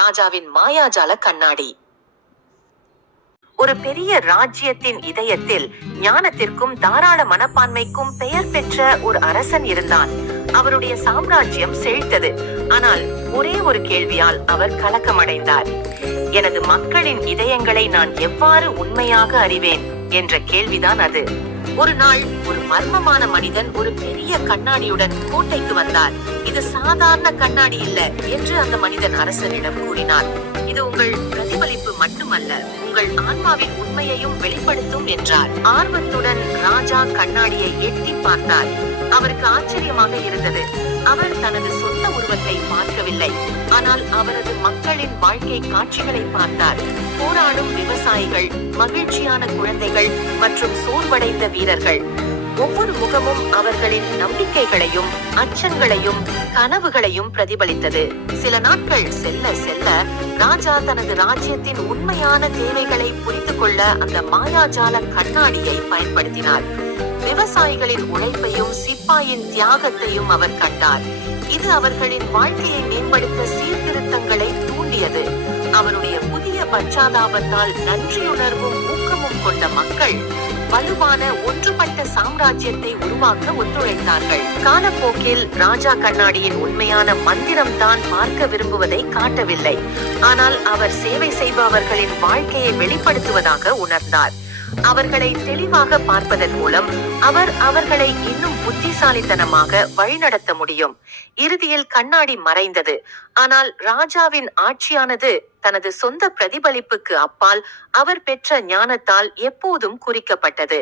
ராஜாவின் மாயாஜால கண்ணாடி. ஒரு பெரிய ராஜ்யத்தின் இதயத்தில் ஞானத்திற்கும் தாராள மனப்பான்மைக்கும் பெயர் பெற்ற ஒரு அரசன் இருந்தான். அவருடைய சாம்ராஜ்யம் செழித்தது. ஆனால் ஒரே ஒரு கேள்வியால் அவர் கலக்கமடைந்தார். எனது மக்களின் இதயங்களை நான் எவ்வாறு உண்மையாக அறிவேன் என்ற கேள்விதான் அது. ஒரு நாள் ஒரு மர்மமான மனிதன் ஒரு பெரிய கண்ணாடியுடன் கோட்டைக்கு வந்தார். இது சாதாரண கண்ணாடி இல்ல என்று அந்த மனிதன் அரசனிடம் கூறினார். இது உங்கள் பிரதிபலிப்பு மட்டுமல்ல, உங்கள் ஆன்மாவின் உண்மையையும் வெளிப்படுத்தும் என்றார். ஆர்வத்துடன் ராஜா கண்ணாடியை எட்டி பார்த்தார். அவருக்கு ஆச்சரியமாக இருந்தது. அவர் தனது சொந்த உருவத்தை பார்க்கவில்லை, ஆனால் அவரது மக்களின் வாழ்க்கை காட்சிகளை பார்த்தார். போராடும் விவசாயிகள், மகிழ்ச்சியான குழந்தைகள் மற்றும் சோர்வடைந்த வீரர்கள். ஒவ்வொரு முகமும் அவர்களின் நம்பிக்கைகளையும் அச்சங்களையும் கனவுகளையும் பிரதிபலித்தது. சில நாட்கள் செல்ல செல்ல ராஜா தனது ராஜ்யத்தின் உண்மையான தேவைகளை புரிந்து கொள்ள அந்த மாயாஜால கண்ணாடியை பயன்படுத்தினார். விவசாயிகளின் உழைப்பையும் சிப்பாயின் தியாகத்தையும் அவர் கண்டார். இது அவர்களின் வாழ்க்கையை மேம்படுத்த சீர்திருத்தங்களை தூண்டியது. அவருடைய புதிய பச்சாதாபத்தால் நன்றியுணர்வும் ஊக்கமும் கொண்ட மக்கள் வலுவான ஒன்றுபட்ட சாம்ராஜ்யத்தை உருவாக்க ஒத்துழைத்தார்கள். காலப்போக்கில் ராஜா கண்ணாடியின் உண்மையான மந்திரம் தான் பார்க்க விரும்புவதை காட்டவில்லை, ஆனால் அவர் சேவை செய்பவர்களின் வாழ்க்கையை வெளிப்படுத்துவதாக உணர்ந்தார். அவர்களை தெளிவாக பார்ப்பதன் மூலம் அவர் அவர்களை இன்னும் புத்திசாலித்தனமாக வழிநடத்த முடியும். இறுதியில் கண்ணாடி மறைந்தது. ஆனால் ராஜாவின் ஆட்சியானது தனது சொந்த பிரதிபலிப்புக்கு அப்பால் அவர் பெற்ற ஞானத்தால் எப்போதும் குறிக்கப்பட்டது.